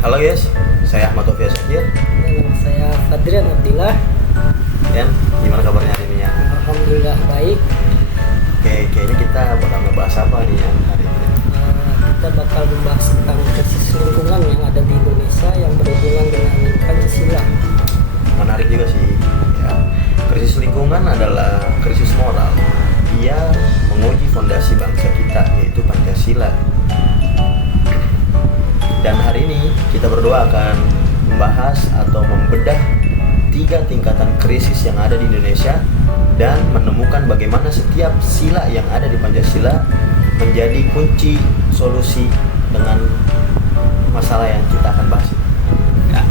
Halo guys, saya Ahmad Taufik Syakir. Nama saya Fadrian Abdillah. Dan gimana kabarnya hari ini ya? Alhamdulillah baik. Oke, kayaknya kita bakal ngebahas apa nih ya hari ini? Kita bakal membahas tentang krisis lingkungan yang ada di Indonesia yang berhubungan dengan Pancasila. Menarik juga sih ya. Krisis lingkungan adalah krisis moral. Ia menguji fondasi bangsa kita, yaitu Pancasila. Dan hari ini kita berdua akan membahas atau membedah 3 tingkatan krisis yang ada di Indonesia dan menemukan bagaimana setiap sila yang ada di Pancasila menjadi kunci solusi dengan masalah yang kita akan bahas. Ya.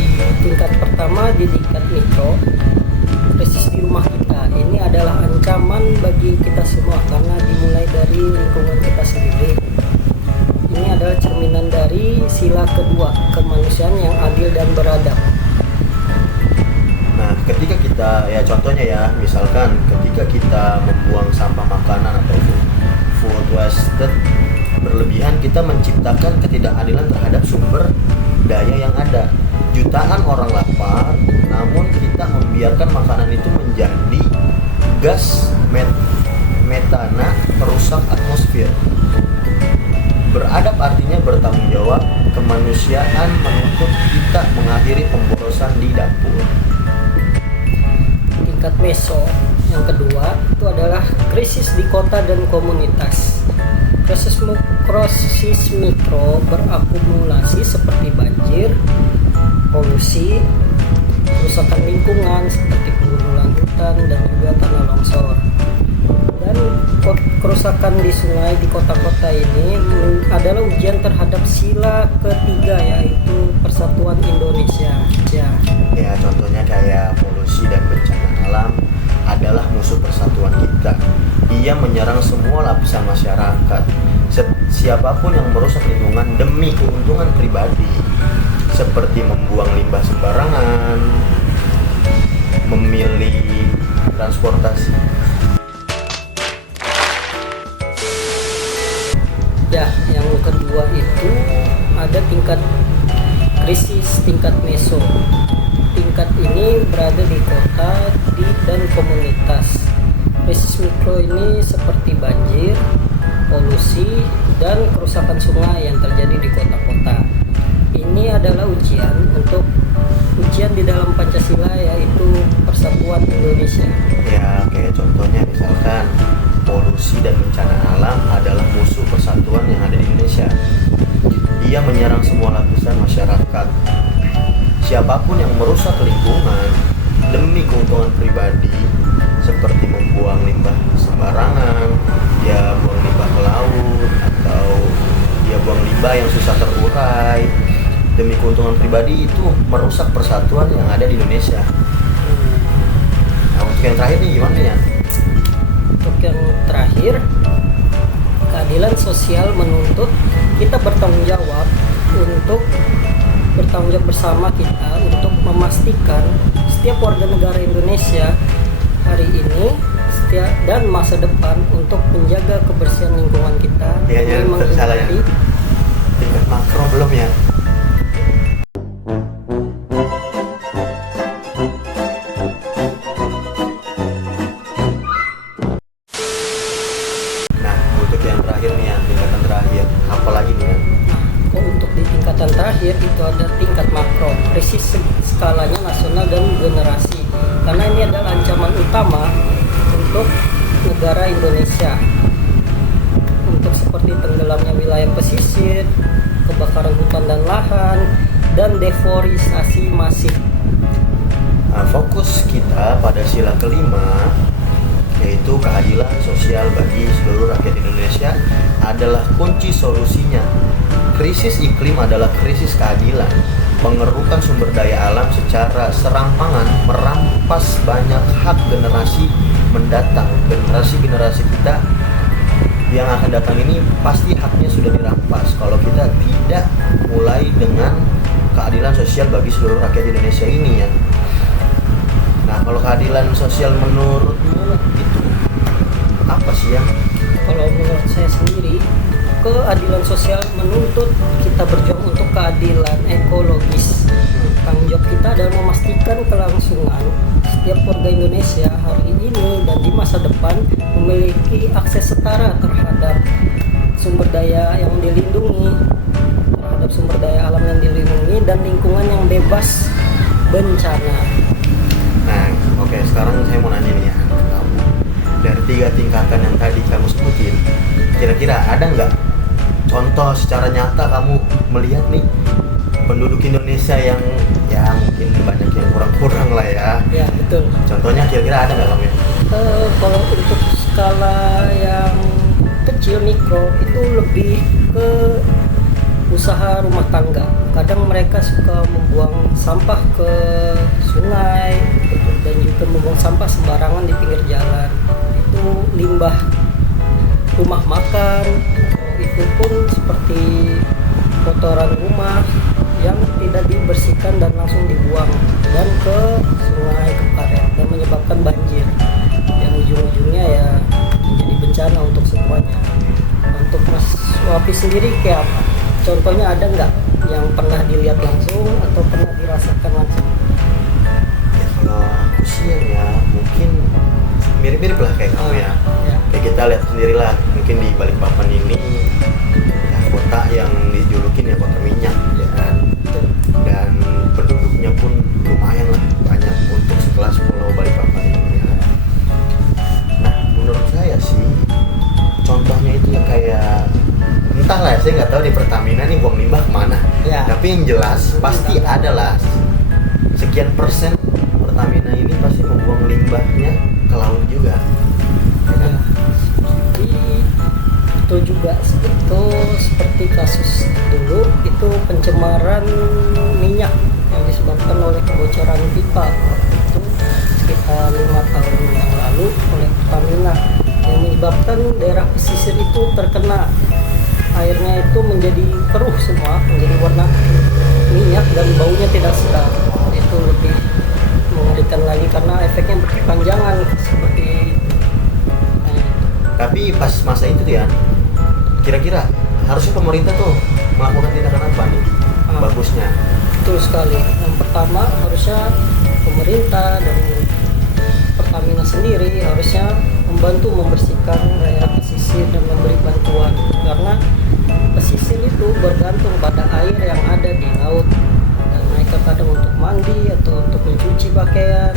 Di tingkat pertama, di tingkat mikro, krisis di rumah kita ini adalah ancaman bagi kita semua karena dimulai dari lingkungan kita sendiri. Ini adalah cerminan dari sila kedua, kemanusiaan yang adil dan beradab. Nah, ketika kita, ya contohnya ya, misalkan ketika kita membuang sampah makanan atau food wasted berlebihan, kita menciptakan ketidakadilan terhadap sumber daya yang ada. Jutaan orang lapar, namun kita membiarkan makanan itu menjadi gas metana perusak atmosfer. Beradab artinya bertanggung jawab. Kemanusiaan menuntut kita mengakhiri pemborosan di dapur. Tingkat meso yang kedua itu adalah krisis di kota dan komunitas. Krisis mikro berakumulasi seperti banjir, polusi, kerusakan lingkungan seperti pengundulan hutan dan juga tanah longsor. Dan kerusakan di sungai di kota-kota ini adalah ujian terhadap sila ketiga, yaitu persatuan Indonesia. Ya, contohnya kayak polusi dan bencana alam adalah musuh persatuan kita. Ia menyerang semua lapisan masyarakat. Siapapun yang merusak lingkungan demi keuntungan pribadi, seperti membuang limbah sembarangan, memilih transportasi. Ya, yang kedua itu ada tingkat krisis tingkat meso. Tingkat ini berada di kota dan komunitas. Krisis mikro ini seperti banjir, polusi, dan kerusakan sungai yang terjadi di kota-kota. Ini adalah ujian di dalam Pancasila, yaitu persatuan Indonesia. Ya, kayak contohnya misalkan polusi dan bencana alam adalah musuh persatuan yang ada di Indonesia. Ia menyerang semua lapisan masyarakat. Siapapun yang merusak lingkungan demi keuntungan pribadi, seperti membuang limbah sembarangan, dia buang limbah ke laut, atau dia buang limbah yang susah terurai demi keuntungan pribadi, itu merusak persatuan yang ada di Indonesia. Nah, untuk yang terakhir nih gimana ya? Untuk yang terakhir, keadilan sosial menuntut kita bertanggung jawab bersama kita untuk memastikan setiap warga negara Indonesia hari ini dan masa depan untuk menjaga kebersihan lingkungan kita. Ya, salah ya. Tingkat makro belum ya? Tingkatan terakhir itu ada tingkat makro, krisis skalanya nasional dan generasi, karena ini adalah ancaman utama untuk negara Indonesia, untuk seperti tenggelamnya wilayah pesisir, kebakaran hutan dan lahan, dan deforestasi masif. Nah, fokus kita pada sila kelima, yaitu keadilan sosial bagi seluruh rakyat Indonesia, adalah kunci solusinya. Krisis iklim adalah krisis keadilan. Pengerukan sumber daya alam secara serampangan merampas banyak hak generasi mendatang. Generasi kita yang akan datang ini pasti haknya sudah dirampas kalau kita tidak mulai dengan keadilan sosial bagi seluruh rakyat Indonesia ini ya. Nah, kalau keadilan sosial menurutmu itu apa sih ya? Kalau kalau menurut saya sendiri, keadilan sosial menuntut kita berjuang untuk keadilan ekologis. Tanggung jawab kita adalah memastikan kelangsungan setiap warga Indonesia hari ini dan di masa depan memiliki akses setara terhadap sumber daya yang dilindungi, terhadap sumber daya alam yang dilindungi dan lingkungan yang bebas bencana. Nah, oke, sekarang saya mau nanya nih ya ke kamu. Dari 3 tingkatan yang tadi kamu sebutin, kira-kira ada nggak contoh secara nyata kamu melihat nih penduduk Indonesia yang ya mungkin banyak yang kurang-kurang lah ya? Ya, betul. Contohnya kira-kira ada nggak kamu ya? Kalau untuk skala yang kecil mikro itu lebih ke usaha rumah tangga. Kadang mereka suka membuang sampah ke sungai gitu, dan juga membuang sampah sembarangan di pinggir jalan. Itu limbah rumah makan, itu pun seperti kotoran rumah yang tidak dibersihkan dan langsung dibuang dan ke sungai, ke karet, dan menyebabkan banjir yang ujung-ujungnya ya menjadi bencana untuk semuanya. Untuk Mas Wapi sendiri kayak apa? Contohnya ada nggak yang pernah dilihat langsung atau pernah dirasakan langsung? Ya kalau aku sih ya mungkin mirip-mirip lah kayak kamu ya. Ya. Kayak kita lihat sendiri lah, mungkin di Balikpapan ini ya kota yang dijulukin ya kota minyak ya kan. Dan penduduknya pun lumayan lah banyak untuk sekelas Pulau Balikpapan ini ya. Nah menurut saya sih contohnya itu ya kayak entahlah ya, saya nggak tahu di Pertamina nih buang limbah kemana Ya. tapi yang jelas pasti ada lah sekian persen Pertamina ini pasti membuang limbahnya ke laut juga ya kan? Itu juga itu seperti kasus dulu itu pencemaran minyak yang disebabkan oleh kebocoran pipa itu sekitar 5 tahun yang lalu oleh Pertamina yang menyebabkan daerah pesisir itu terkena, airnya itu menjadi keruh semua, menjadi warna minyak dan baunya tidak sedap. Itu lebih mengerikan lagi karena efeknya berkepanjangan seperti Tapi pas masa itu tuh ya kira-kira harusnya pemerintah tuh melakukan tindakan apa nih bagusnya? betul sekali. Yang pertama harusnya pemerintah dan Pertamina sendiri harusnya membantu membersihkan daerah pesisir dan memberi bantuan, karena pesisir itu bergantung pada air yang ada di laut dan mereka kadang untuk mandi atau untuk mencuci pakaian.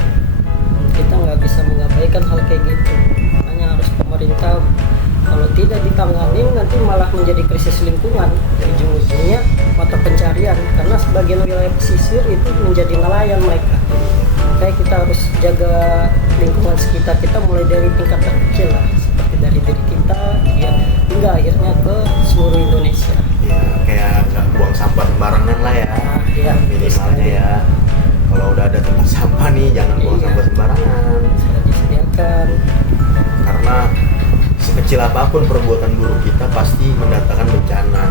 Kita nggak bisa mengabaikan hal kayak gitu. Makanya harus pemerintah, kalau tidak ditangani nanti malah menjadi krisis lingkungan, ujung-ujungnya mata pencarian, karena sebagian wilayah pesisir itu menjadi nelayan mereka. Makanya kita harus jaga lingkungan sekitar kita mulai dari tingkat terkecil lah, seperti dari diri kita ya, hingga akhirnya ke seluruh Indonesia. Ya kayak nggak buang sampah sembarangan lah ya, Ya, minimalnya ya. Kalau udah ada tempat sampah nih jangan buang Iya. sampah sembarangan, Bisa disediakan. karena sekecil apapun perbuatan buruk kita pasti mendatangkan bencana.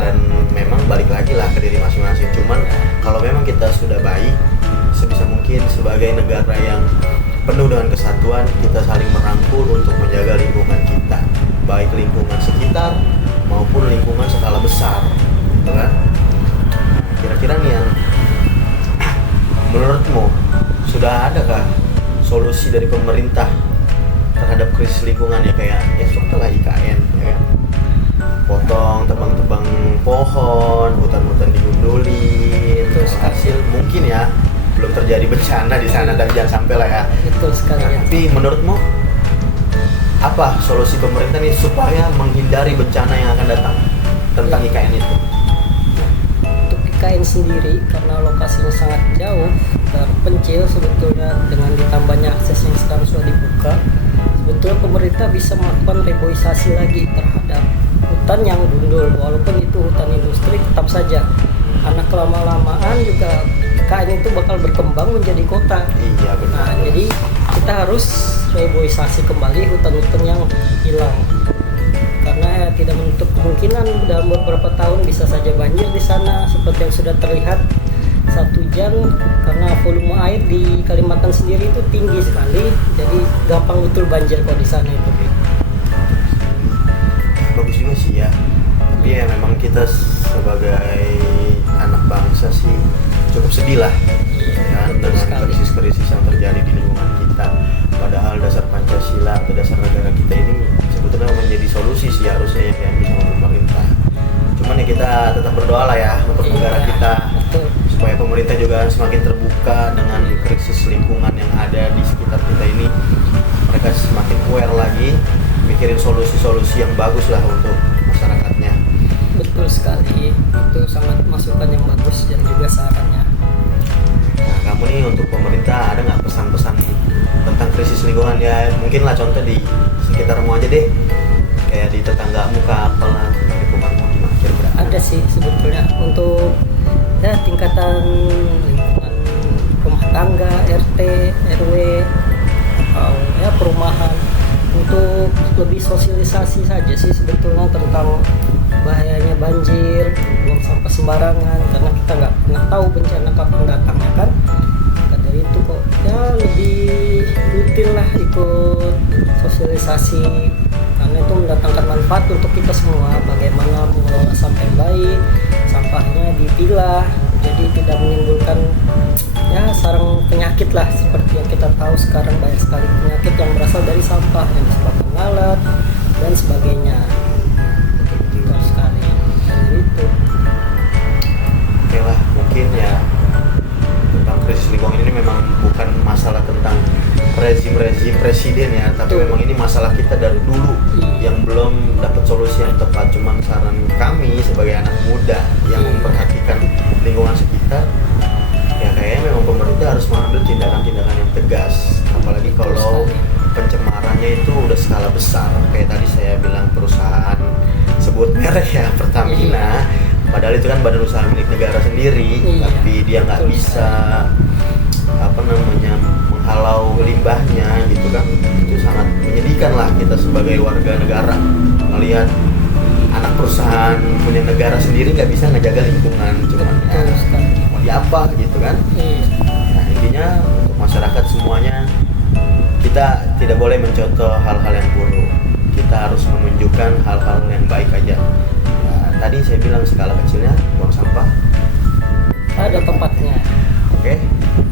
Dan memang balik lagi lah ke diri masing-masing. Cuman kalau memang kita sudah baik, sebisa mungkin sebagai negara yang penuh dengan kesatuan, kita saling merangkul untuk menjaga lingkungan kita, baik lingkungan sekitar maupun lingkungan skala besar, gitu kan? Kira-kira nih yang menurutmu sudah adakah solusi dari pemerintah terhadap krisis lingkungan ya, kayak ya contohlah IKN ya kan? Potong, tebang-tebang pohon, hutan-hutan digundulin. Terus Hasil mungkin ya belum terjadi bencana di sana dan jangan sampai lah ya. Betul sekali. Nah, tapi menurutmu apa solusi pemerintah nih supaya menghindari bencana yang akan datang tentang IKN itu? Untuk IKN sendiri, karena lokasinya sangat jauh terpencil sebetulnya, dengan ditambahnya akses yang sekarang sudah dibuka, sebetulnya pemerintah bisa melakukan reboisasi lagi terhadap hutan yang gundul, walaupun itu hutan industri tetap saja, karena kelama-lamaan juga IKN itu bakal berkembang menjadi kota. Iya benar. Nah, jadi kita harus reboisasi kembali hutan-hutan yang hilang, karena tidak menutup kemungkinan dalam beberapa tahun bisa saja banjir di sana seperti yang sudah terlihat 1 hujan, karena volume air di Kalimantan sendiri itu tinggi sekali, jadi gampang betul banjir kalau di sana itu. kita sebagai anak bangsa sih cukup sedih lah ya, betul dengan sekali. krisis-krisis yang terjadi di lingkungan kita. Padahal dasar Pancasila atau dasar negara kita ini sebetulnya menjadi solusi sih harusnya yang diambil sama pemerintah. Cuman ya kita tetap berdoa lah ya untuk negara Iya, kita, betul. supaya pemerintah juga semakin terbuka dengan krisis lingkungan yang ada di sekitar kita ini. Mereka semakin aware lagi, mikirin solusi-solusi yang bagus lah untuk masyarakatnya. Betul sekali, itu sangat masukan yang bagus dan juga sarannya. Nah, kamu nih untuk pemerintah ada nggak pesan-pesan tentang krisis lingkungan ya? Mungkin lah contoh di sekitarmu aja deh, kayak di tetanggamu ke apalah lingkunganmu gimana kira-kira? Ada sih sebetulnya untuk ya tingkatan lingkungan rumah tangga, RT, RW, atau ya perumahan, untuk lebih sosialisasi saja sih sebetulnya tentang bahayanya banjir, buang sampah sembarangan, karena kita nggak pernah tahu bencana kapan datangnya kan. Maka dari itu kok ya lebih rutin lah ikut sosialisasi, karena itu mendatangkan manfaat untuk kita semua. Bagaimana mengelola sampah yang baik, sampahnya dipilah jadi tidak menimbulkan ya sarang penyakit lah, seperti yang kita tahu sekarang banyak sekali penyakit yang berasal dari sampah yang disebabkan lalat dan sebagainya. Betul sekali. Jadi itu Oke lah, mungkin ya tentang krisis lingkungan ini memang bukan masalah tentang rezim presiden ya, tapi Betul. memang ini masalah kita dari dulu yang belum dapat solusi yang tepat. Cuman saran kami sebagai anak muda yang memperhatikan lingkungan sekitar, ya kayaknya memang pemerintah harus mengambil tindakan-tindakan yang tegas, apalagi kalau pencemarannya itu udah skala besar. Kayak tadi saya bilang perusahaan sebut merek ya, Pertamina, padahal itu kan badan usaha milik negara sendiri, Iya, tapi dia nggak betul bisa menghalau limbahnya gitu kan. Itu sangat menyedihkan lah kita sebagai warga negara melihat anak perusahaan punya negara sendiri nggak bisa ngejaga lingkungan, cuman ya betul sekali. mau diapa gitu kan. Iya. Nah, intinya untuk masyarakat semuanya, kita tidak boleh mencontoh hal-hal yang buruk. Kita harus menunjukkan hal-hal yang baik aja. Nah, tadi saya bilang skala kecilnya buang sampah. Ada tempatnya. Oke,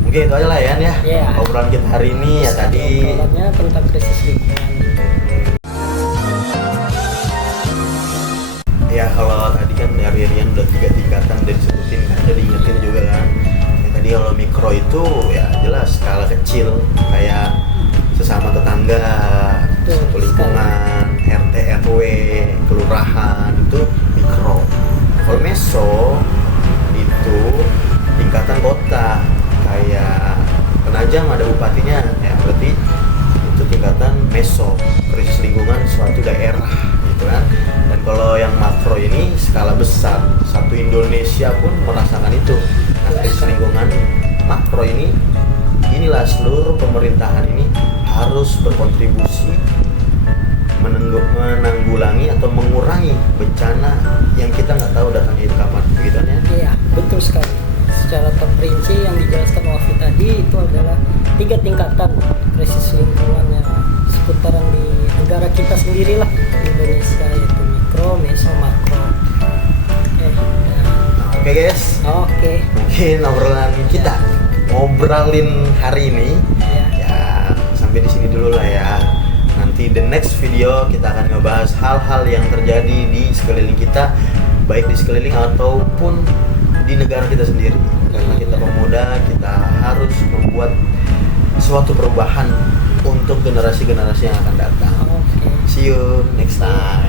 mungkin itu aja lah ya. Iya. Obrolan kita hari ini ya tadi. Obrolannya tentang krisis lingkungan. Ya kalau tadi kan dari Rian udah 3 tingkatan udah disebutin kan, udah diingetin juga kan. Yang tadi kalau mikro itu ya jelas skala kecil, kayak sesama tetangga, Betul, satu lingkungan, RT RW, kelurahan, itu mikro. Kalau meso itu tingkatan kota, kayak Penajam ada bupatinya, ya berarti itu tingkatan meso, krisis lingkungan suatu daerah gitu kan. Dan kalau yang makro ini skala besar, satu Indonesia pun merasakan itu. Nah, krisis lingkungan makro ini, inilah seluruh pemerintahan ini harus berkontribusi menanggulangi atau mengurangi bencana yang kita nggak tahu datangnya itu kapan, begitu ya. Iya, betul sekali. Secara terperinci yang dijelaskan Wafi tadi itu adalah 3 tingkatan krisis lingkungannya seputaran di negara kita sendiri lah, di Indonesia, yaitu mikro, meso, makro. Oke guys, Oke. mungkin obrolan kita ngobrolin hari ini Ya. ya sampai di sini dulu lah ya. Nanti the next video kita akan ngebahas hal-hal yang terjadi di sekeliling kita, baik di sekeliling ataupun di negara kita sendiri. Karena kita pemuda, kita harus membuat suatu perubahan untuk generasi-generasi yang akan datang. Oke. See you next time.